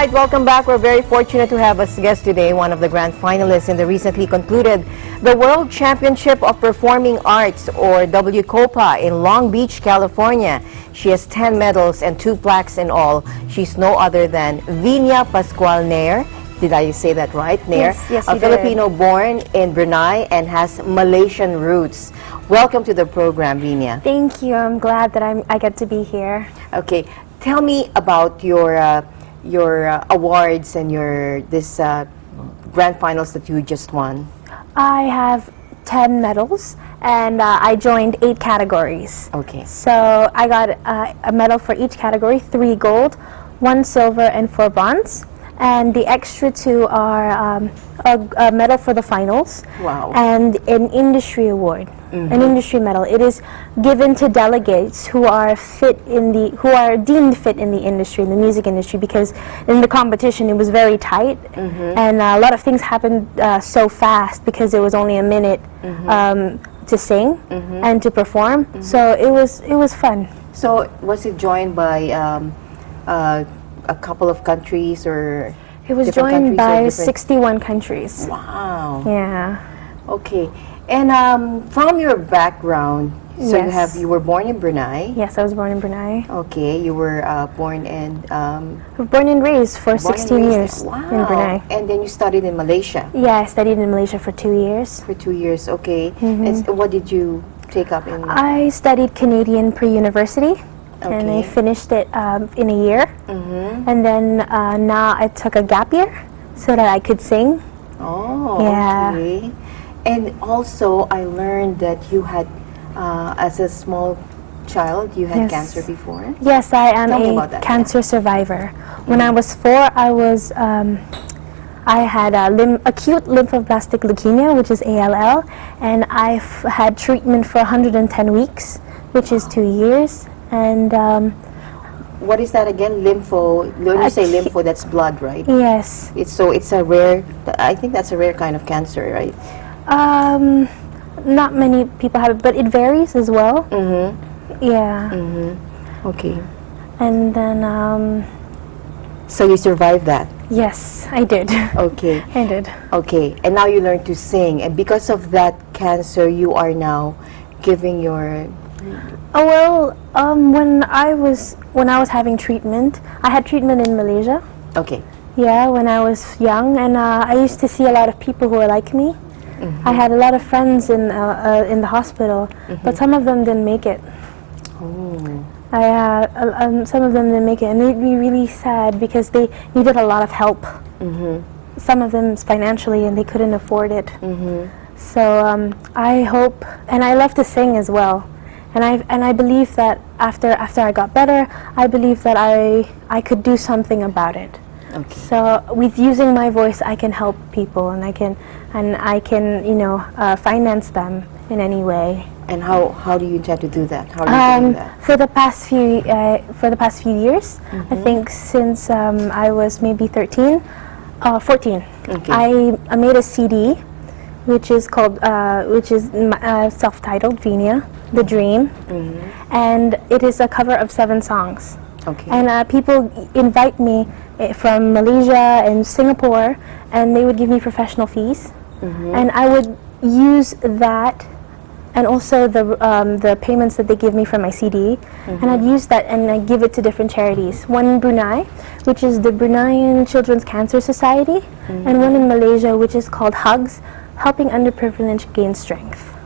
right, welcome back. We're very fortunate to have as guest today one of the grand finalists in the recently concluded the World Championship of Performing Arts, or WCOPA, in Long Beach, California. She has 10 medals and 2 plaques in all. She's no other than Veenea Pascual Nair. Did I say that right? Nair, yes, a Filipino born in Brunei and has Malaysian roots. Welcome to the program, Veenea. Thank you. I'm glad that I get to be here. Okay, tell me about your awards and this grand finals that you just won. I have 10 medals, and I joined 8 categories. Okay. So I got a medal for each category, 3 gold, 1 silver, and 4 bronze. And the extra 2 are a medal for the finals. Wow. And an industry award, an industry medal. It is given to delegates who are deemed fit in the industry, in the music industry, because in the competition it was very tight, and a lot of things happened so fast because it was only a minute to sing and to perform. So it was fun. So was it joined by a couple of countries, or it was joined by 61 countries. Wow. Yeah. Okay. And from your background, so Yes. you were born in Brunei. Yes, I was born in Brunei. Okay, you were born and Born and raised for 16 years wow. in Brunei. And then you studied in Malaysia Yeah, I studied in Malaysia for 2 years. for 2 years. Okay. And what did you take up in? I studied Canadian pre-university, and I Okay. finished it in a year. And then now I took a gap year so that I could sing. Oh, Yeah. okay. And also, I learned that you had, as a small child, you had Yes. cancer before. Yes, I am Tell me a about that. cancer survivor. When I was 4, I had acute lymphoblastic leukemia, which is ALL, and I had treatment for 110 weeks, which is 2 years. And What is that again? Lympho. When you say lympho, that's blood, right? yes, It's a rare. I think that's a rare kind of cancer, right? not many people have it, but it varies as well. Yeah. Okay. And then, So you survived that. yes, I did. Okay. I did. Okay. And now you learn to sing, and because of that cancer, you are now giving your. Oh well, when I was having treatment, I had treatment in Malaysia. Okay. Yeah, when I was young, and I used to see a lot of people who were like me. I had a lot of friends in the hospital, but some of them didn't make it. Oh. Some of them didn't make it, and it made me really sad because they needed a lot of help. Some of them financially, and they couldn't afford it. So I hope, and I love to sing as well. And I believe that after I got better, I believe that I could do something about it. Okay. So with using my voice, I can help people, and I can finance them in any way. And how do you intend to do that? How are you doing that? For the past few years, I think since I was maybe 14, Okay. I made a CD, which is self-titled Veenea, The Dream, and it is a cover of 7 songs. Okay. And people invite me from Malaysia and Singapore, and they would give me professional fees, and I would use that, and also the payments that they give me from my CD, and I'd use that and I'd give it to different charities. One in Brunei, which is the Bruneian Children's Cancer Society, and one in Malaysia, which is called HUGS, Helping Underprivileged Gain Strength.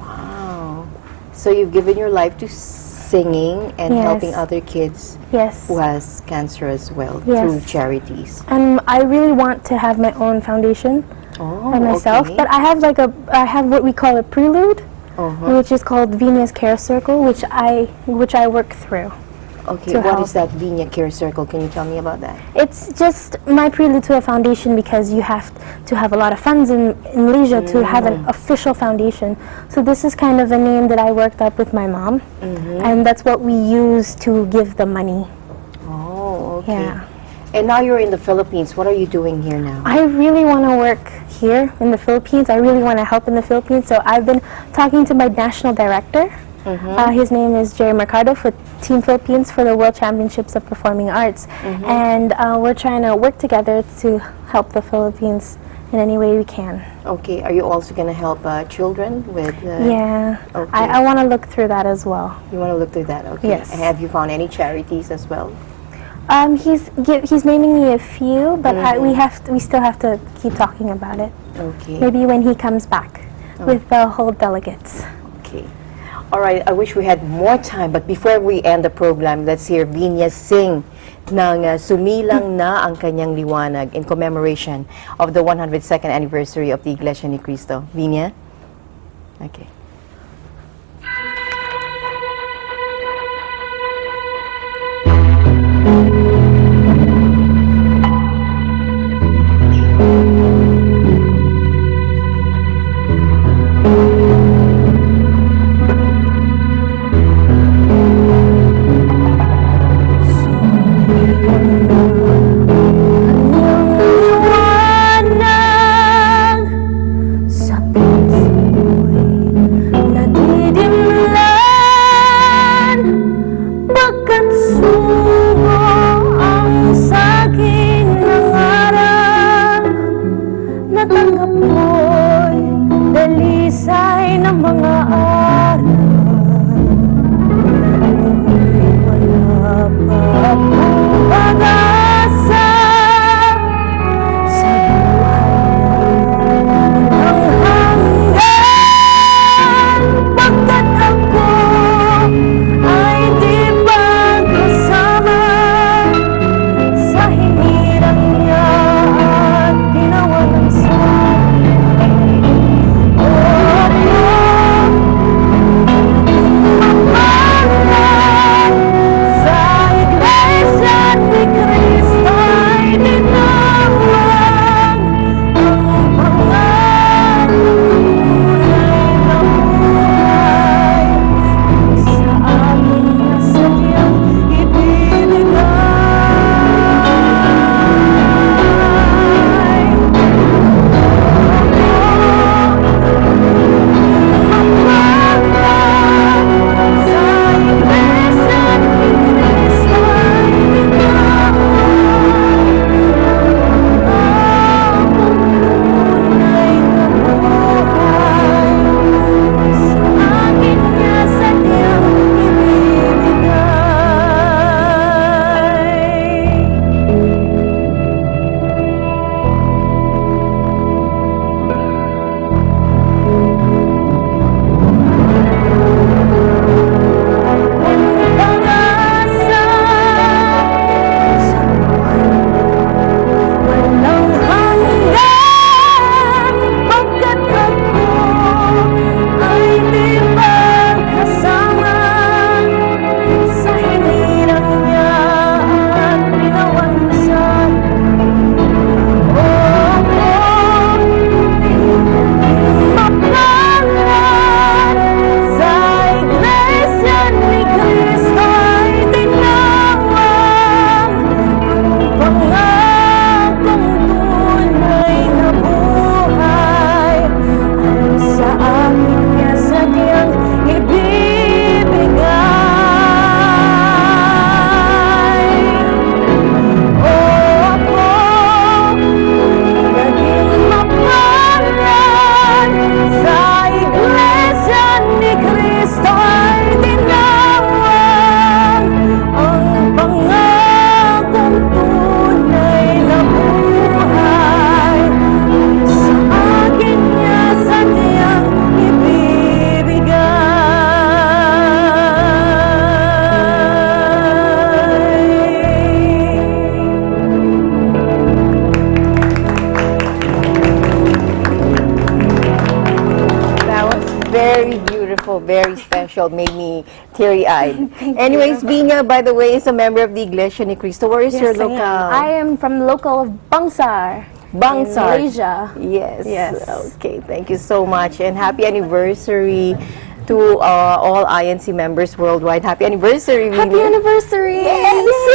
Wow. So you've given your life to singing and Yes. helping other kids Yes. who has cancer as well Yes. through charities. And I really want to have my own foundation Oh, by myself, okay. but I have what we call a prelude, which is called Veenea's Care Circle, which I work through. Okay, to what help. is that Veenea Care Circle? Can you tell me about that? It's just my prelude to a foundation, because you have to have a lot of funds in Malaysia to have an official foundation. So this is kind of a name that I worked up with my mom, and that's what we use to give the money. Oh, okay. Yeah. And now you're in the Philippines. What are you doing here now? I really want to work here in the Philippines. I really want to help in the Philippines. So I've been talking to my national director His name is Jerry Mercado for Team Philippines for the World Championships of Performing Arts. And we're trying to work together to help the Philippines in any way we can. Okay, are you also going to help children with... Yeah, Okay. I want to look through that as well. You want to look through that, okay. Yes. Have you found any charities as well? He's naming me a few, but we still have to keep talking about it. Okay. Maybe when he comes back with the whole delegates. Okay. All right, I wish we had more time, but before we end the program, let's hear Veenea sing ng Sumilang na ang kanyang liwanag in commemoration of the 102nd anniversary of the Iglesia ni Cristo. Veenea? Okay. Very special, made me teary-eyed. Anyways, Veenea, by the way, is a member of the Iglesia ni Cristo. Where is your local? I am from the local of Bangsar. Bangsar. In Malaysia. Yes. Yes. Okay, thank you so much. And happy anniversary to all INC members worldwide. Happy anniversary, Veenea. Happy anniversary! Yes!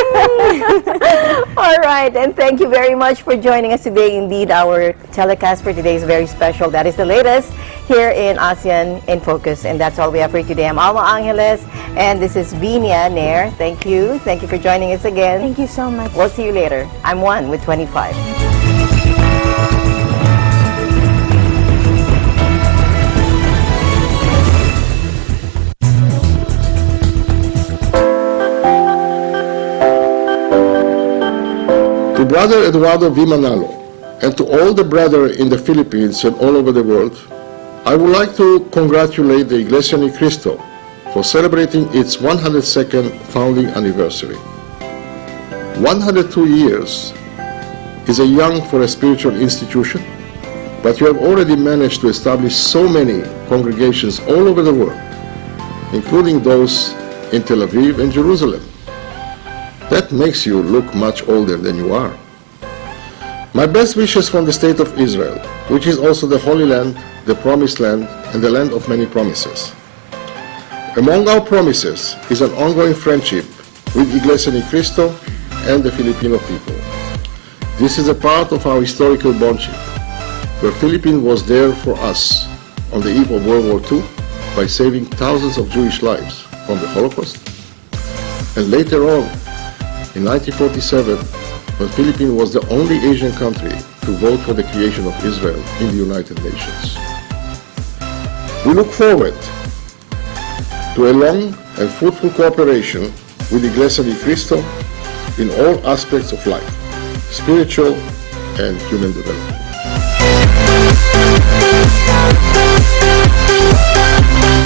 All right, and thank you very much for joining us today. Indeed, our telecast for today is very special. That is the latest here in ASEAN in Focus, and that's all we have for you today. I'm Alma Angeles, and this is Veenea, Nair. Thank you. Thank you for joining us again. Thank you so much. We'll see you later. I'm Juan with 25. To Brother Eduardo V. Manalo, and to all the brethren in the Philippines and all over the world, I would like to congratulate the Iglesia Ni Cristo for celebrating its 102nd founding anniversary. 102 years is a young for a spiritual institution, but you have already managed to establish so many congregations all over the world, including those in Tel Aviv and Jerusalem. That makes you look much older than you are. My best wishes from the State of Israel, which is also the Holy Land, the Promised Land, and the land of many promises. Among our promises is an ongoing friendship with Iglesia Ni Cristo and the Filipino people. This is a part of our historical bondship, where Philippines was there for us on the eve of World War II by saving thousands of Jewish lives from the Holocaust, and later on, in 1947, when Philippines was the only Asian country to vote for the creation of Israel in the United Nations. We look forward to a long and fruitful cooperation with Iglesia Ni Cristo in all aspects of life, spiritual and human development.